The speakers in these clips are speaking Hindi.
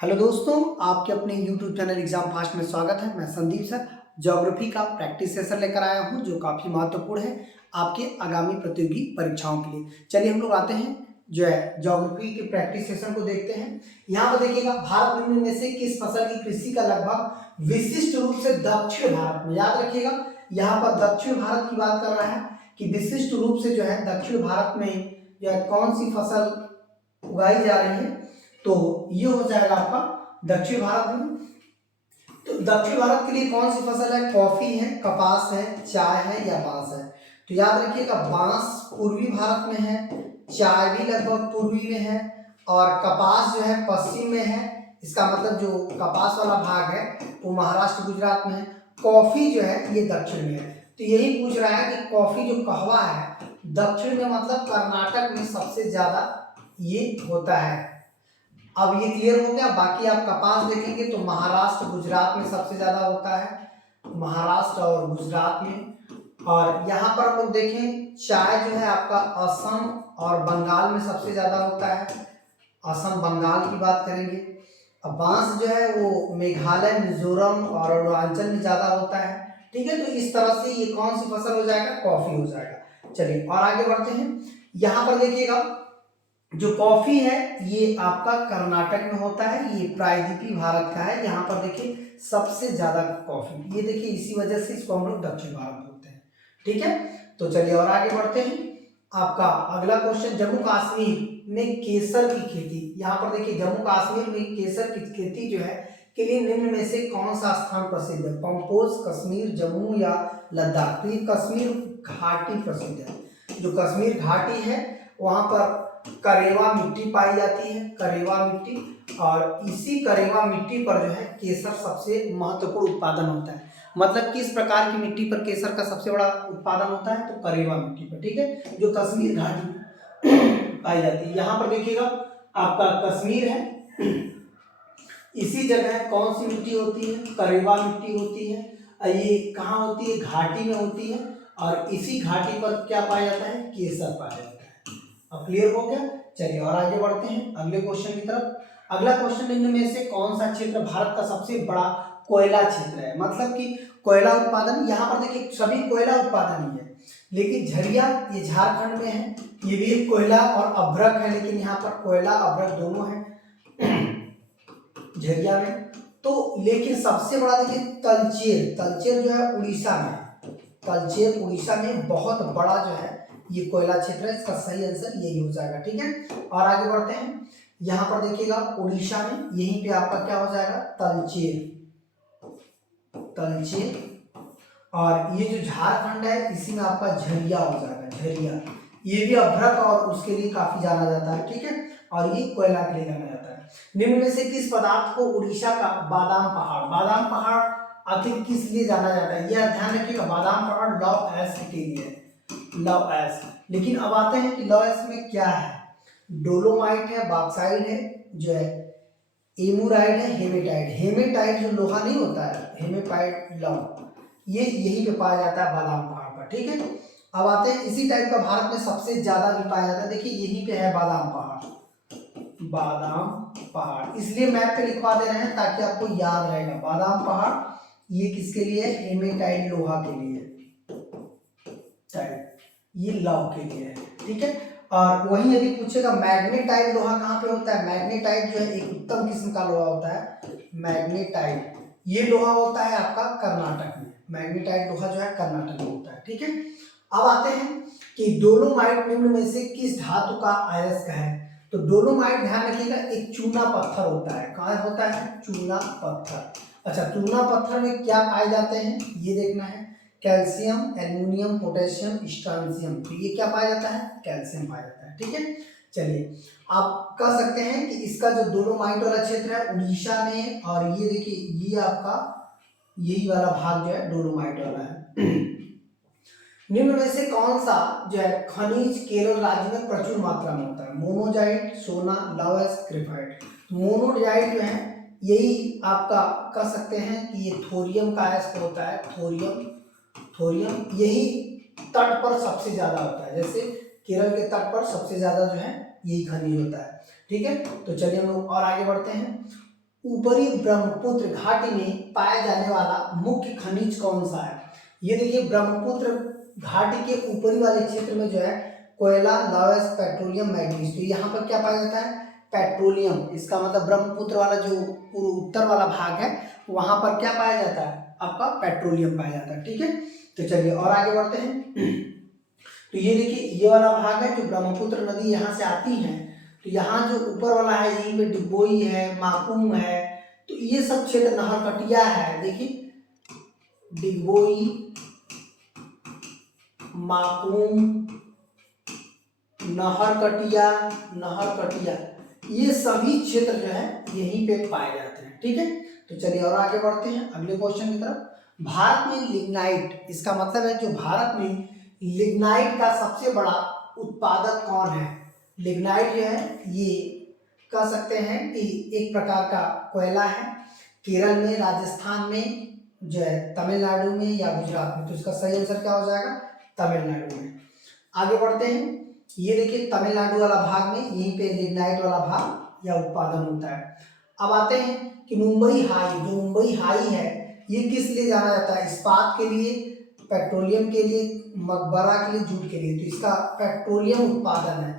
हेलो दोस्तों, आपके अपने YouTube चैनल एग्जाम फास्ट में स्वागत है। मैं संदीप सर ज्योग्राफी का प्रैक्टिस सेशन लेकर आया हूं जो काफ़ी महत्वपूर्ण है आपके आगामी प्रतियोगी परीक्षाओं के लिए। चलिए हम लोग आते हैं जो है ज्योग्राफी के प्रैक्टिस सेशन को देखते हैं। यहाँ पर देखिएगा, भारत निम्न में से किस फसल की कृषि का लगभग विशिष्ट रूप से दक्षिण भारत में, याद रखिएगा यहाँ पर दक्षिण भारत की बात कर रहा है कि विशिष्ट रूप से जो है दक्षिण भारत में जो है कौन सी फसल उगाई जा रही है, तो ये हो जाएगा आपका दक्षिण भारत में। तो दक्षिण भारत के लिए कौन सी फसल है? कॉफी है, कपास है, चाय है या बांस है? तो याद रखिएगा बांस पूर्वी भारत में है, चाय भी लगभग पूर्वी में है और कपास जो है पश्चिम में है। इसका मतलब जो कपास वाला भाग है वो महाराष्ट्र गुजरात में है। कॉफी जो है ये दक्षिण में है। तो यही पूछ रहा है कि कॉफी जो कहवा है दक्षिण में, मतलब कर्नाटक में सबसे ज्यादा ये होता है। अब ये क्लियर हो गया। बाकी आप कपास देखेंगे तो महाराष्ट्र गुजरात में सबसे ज्यादा होता है, महाराष्ट्र और गुजरात में। और यहाँ पर हम लोग देखें चाय जो है आपका असम और बंगाल में सबसे ज्यादा होता है, असम बंगाल की बात करेंगे। अब बांस जो है वो मेघालय, मिजोरम और अरुणाचल में ज्यादा होता है। ठीक है, तो इस तरह से ये कौन सी फसल हो जाएगा? कॉफी हो जाएगा। चलिए और आगे बढ़ते हैं। यहाँ पर देखिएगा जो कॉफी है ये आपका कर्नाटक में होता है, ये प्रायद्वीपीय भारत का है। यहाँ पर देखिए सबसे ज्यादा कॉफी, ये देखिए इसी वजह से इसको हम लोग दक्षिण भारत बोलते हैं। ठीक है, तो चलिए और आगे बढ़ते हैं। आपका अगला क्वेश्चन, जम्मू कश्मीर में केसर की खेती। यहाँ पर देखिए जम्मू कश्मीर में केसर की खेती जो है के लिए निम्न में से कौन सा स्थान प्रसिद्ध है? कंपोज, कश्मीर, जम्मू या लद्दाख? तो ये कश्मीर घाटी प्रसिद्ध है। जो कश्मीर घाटी है वहां पर करेवा मिट्टी पाई जाती है, करेवा मिट्टी, और इसी करेवा मिट्टी पर जो है केसर सबसे महत्वपूर्ण उत्पादन होता है। मतलब किस प्रकार की मिट्टी पर केसर का सबसे बड़ा उत्पादन होता है? तो करेवा मिट्टी पर। ठीक है, जो कश्मीर घाटी पाई जाती है। यहाँ पर देखिएगा आपका कश्मीर है, इसी जगह कौन सी मिट्टी होती है? करेवा मिट्टी होती है। ये कहाँ होती है? घाटी में होती है और इसी घाटी पर क्या पाया जाता है? केसर पाया जाता है। अब क्लियर हो गया। चलिए और आगे बढ़ते हैं अगले क्वेश्चन की तरफ। अगला क्वेश्चन, निम्न में से कौन सा क्षेत्र भारत का सबसे बड़ा कोयला क्षेत्र है? मतलब कि कोयला उत्पादन, यहाँ पर देखिए सभी कोयला उत्पादन ही है, लेकिन झरिया ये झारखंड में है, ये भी एक कोयला और अभ्रक है, लेकिन यहाँ पर कोयला अभ्रक दोनों है झरिया में। तो लेकिन सबसे बड़ा देखिए तलचेर, तलचेर जो है उड़ीसा में, तलचेर उड़ीसा में बहुत बड़ा जो है ये कोयला क्षेत्र है। इसका सही आंसर यही हो जाएगा। ठीक है, और आगे बढ़ते हैं। यहाँ पर देखिएगा उड़ीसा में यहीं पे आपका क्या हो जाएगा? तलचेर, तलचेर। और ये जो झारखंड है इसी में आपका झरिया हो जाएगा, झरिया। ये भी अभ्रक और उसके लिए काफी जाना जाता है। ठीक है, और ये कोयला के लिए जाना जाता है। निम्न में से किस पदार्थ को उड़ीसा का बादाम पहाड़, बादाम पहाड़ आखिर किस लिए जाना जाता है? यह ध्यान रखिएगा, बादाम पहाड़ लव एसिड के लिए, लव एस। लेकिन अब आते हैं कि लव एस में क्या है? डोलोमाइट है, बॉक्साइट है, जो है एमोराइड है, हेमेटाइट। हेमेटाइट जो लोहा नहीं होता है, हेमेटाइट लव, ये यही पे पाया जाता है बादाम पहाड़ पर। ठीक है, अब आते हैं इसी टाइप का भारत में सबसे ज्यादा भी पाया जाता है। देखिए यहीं पे है बादाम पहाड़, बादाम पहाड़, इसलिए मैप पे लिखवा दे रहे हैं ताकि आपको याद रहेगा। बादाम पहाड़ ये किसके लिए है? हेमेटाइट लोहा के लिए, ये लव के लिए है। ठीक है, और वही यदि पूछेगा मैग्नेटाइट लोहा कहाँ पे होता है? मैग्नेटाइट जो है एक उत्तम किस्म का लोहा होता है, मैग्नेटाइट। ये लोहा होता है आपका कर्नाटक में, मैग्नेटाइट लोहा जो है कर्नाटक में होता है। ठीक है, अब आते हैं कि डोलोमाइट निम्न में से किस धातु का अयस्क है? तो डोलोमाइट ध्यान रखिएगा एक चूना पत्थर होता है। कहाँ होता है? चूना पत्थर। अच्छा, चूना पत्थर में क्या पाए जाते हैं ये देखना है। Calcium, aluminium, potassium, strontium. तो ये क्या पाया जाता है? कैल्शियम पाया जाता है। ठीक है, चलिए आप कह सकते हैं कि इसका जो डोलोमाइट वाला क्षेत्र है उड़ीसा में, और ये देखिए ये आपका यही वाला भाग जो है डोलोमाइट वाला है। निम्न में से कौन सा जो है खनिज केरल राज्य में प्रचुर मात्रा में होता है? मोनोजाइट, सोना, लवस, ग्रेफाइट। मोनोजाइट जो है यही आपका कह सकते हैं कि ये थोरियम का अयस्क होता है, थोरियम, थोरियम यही तट पर सबसे ज्यादा होता है। जैसे केरल के तट पर सबसे ज्यादा जो है यही खनिज होता है। ठीक है, तो चलिए हम लोग और आगे बढ़ते हैं। ऊपरी ब्रह्मपुत्र घाटी में पाया जाने वाला मुख्य खनिज कौन सा है। ये देखिए ब्रह्मपुत्र घाटी के ऊपरी वाले क्षेत्र में जो है कोयला, लौह, पेट्रोलियम, मैग्नीज। तो यहाँ पर क्या पाया जाता है, पेट्रोलियम। इसका मतलब ब्रह्मपुत्र वाला जो पूर्व उत्तर वाला भाग है वहां पर क्या पाया जाता है, आपका पेट्रोलियम पाया जाता है। ठीक है, तो चलिए और आगे बढ़ते हैं। तो ये देखिए ये वाला भाग है जो ब्रह्मपुत्र नदी यहाँ से आती है, तो यहाँ जो ऊपर वाला है यहीं पे डिगबोई है, माकूम है, तो ये सब क्षेत्र नहरकटिया है। देखिए डिगबोई, माकूम, नहरकटिया ये सभी क्षेत्र जो है यहीं पे पाए जाते हैं। ठीक है, तो चलिए और आगे बढ़ते हैं अगले क्वेश्चन की तरफ। भारत में लिग्नाइट, इसका मतलब है जो भारत में लिग्नाइट का सबसे बड़ा उत्पादक कौन है। लिग्नाइट जो है ये कह सकते हैं कि एक प्रकार का कोयला है। केरल में, राजस्थान में जो है, तमिलनाडु में या गुजरात में। तो इसका सही आंसर क्या हो जाएगा, तमिलनाडु में। आगे बढ़ते हैं, ये देखिए तमिलनाडु वाला भाग में यहीं पे लिग्नाइट वाला भाग या उत्पादन होता है। अब आते हैं कि मुंबई हाई, जो मुंबई हाई है ये किस लिए जाना जाता है, इस्पात के लिए, पेट्रोलियम के लिए, मकबरा के लिए, जूट के लिए। तो इसका पेट्रोलियम उत्पादन है,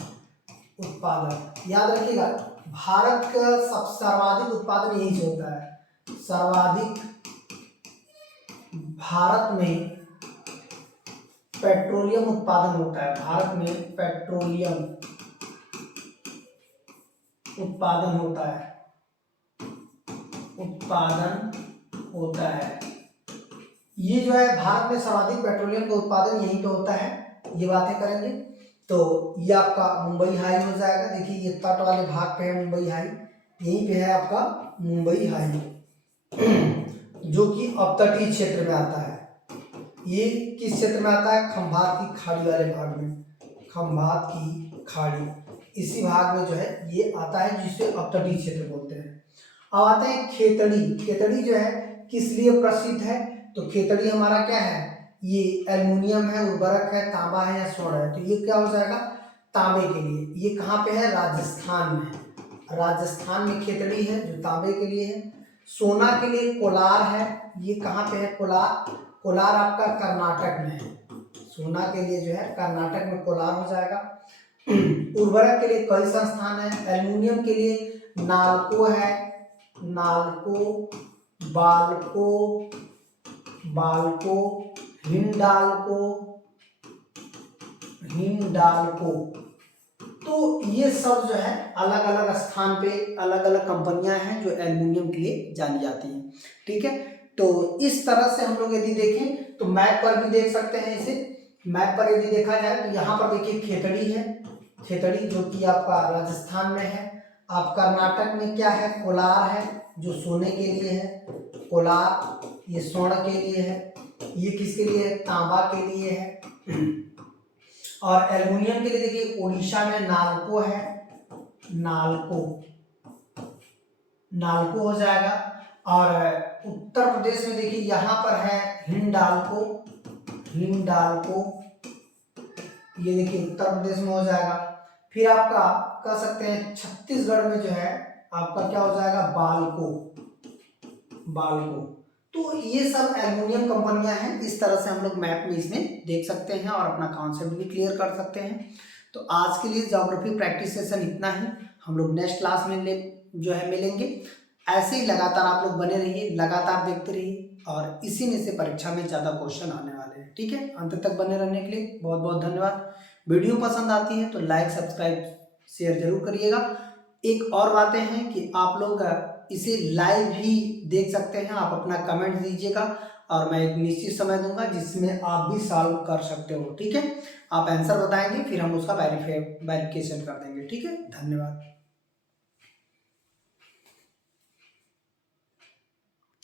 उत्पादन याद रखिएगा। भारत का सर्वाधिक उत्पादन यहीं से होता है, सर्वाधिक भारत में पेट्रोलियम उत्पादन होता है। भारत में पेट्रोलियम उत्पादन होता है, ये जो है भारत में सर्वाधिक पेट्रोलियम का उत्पादन यहीं पे होता है। ये बातें करेंगे तो ये आपका मुंबई हाई हो जाएगा। देखिए ये तट वाले भाग पे है मुंबई हाई, यहीं पे है आपका मुंबई हाई जो कि अपतटीय क्षेत्र में आता है। ये किस क्षेत्र में आता है, खंभात की खाड़ी वाले भाग में, खंभात की खाड़ी, इसी भाग में जो है ये आता है जिसे अपतटीय क्षेत्र बोलते हैं। अब आते हैं खेतड़ी। खेतड़ी जो है किस लिए प्रसिद्ध है, तो खेतड़ी हमारा क्या है, ये एल्युमिनियम है, उर्वरक है, तांबा है या स्वर्ण है। तो ये क्या हो जाएगा, तांबे के लिए। ये कहाँ पे है, राजस्थान में है। राजस्थान में खेतड़ी है जो तांबे के लिए है। सोना के लिए कोलार है, ये कहाँ पे है, कोलार। कोलार आपका कर्नाटक में है। सोना के लिए जो है कर्नाटक में कोलार हो जाएगा। उर्वरक के लिए कई संस्थान है। एल्युमिनियम के लिए नालको है, नालको, बाल्को, हिंडाल्को। तो ये सब जो है अलग अलग स्थान पे अलग अलग कंपनियां हैं जो एल्युमिनियम के लिए जानी जाती हैं। ठीक है, तो इस तरह से हम लोग यदि देखें तो मैप पर भी देख सकते हैं इसे। मैप पर यदि देखा जाए तो यहाँ पर देखिए खेतड़ी है, खेतड़ी जो कि आपका राजस्थान में है। आप कर्नाटक में क्या है, कोलार है जो सोने के लिए है, कोलार ये स्वर्ण के लिए है। ये किसके लिए है, तांबा के लिए है। और एल्युमिनियम के लिए देखिए उड़ीसा में नालको है, नालको हो जाएगा। और उत्तर प्रदेश में देखिए यहाँ पर है हिंडाल्को, ये देखिए उत्तर प्रदेश में हो जाएगा। फिर आपका कह सकते हैं छत्तीसगढ़ में जो है आपका क्या हो जाएगा, बाल्को। तो ये सब एल्युमिनियम कंपनियां हैं। इस तरह से हम लोग मैप में इसमें देख सकते हैं और अपना कॉन्सेप्ट भी क्लियर कर सकते हैं। तो आज के लिए ज्योग्राफी प्रैक्टिस सेशन इतना ही। हम लोग नेक्स्ट क्लास में जो है मिलेंगे। ऐसे ही लगातार आप लोग बने रहिए, लगातार देखते रहिए और इसी में से परीक्षा में ज़्यादा क्वेश्चन आने वाले हैं। ठीक है, अंत तक बने रहने के लिए बहुत बहुत धन्यवाद। वीडियो पसंद आती है तो लाइक, सब्सक्राइब, शेयर जरूर करिएगा। एक और बातें हैं कि आप लोग इसे लाइव भी देख सकते हैं। आप अपना कमेंट दीजिएगा और मैं एक निश्चित समय दूंगा जिसमें आप भी सॉल्व कर सकते हो। ठीक है, आप आंसर बताएंगे फिर हम उसका वेरिफिकेशन कर देंगे। ठीक है, धन्यवाद।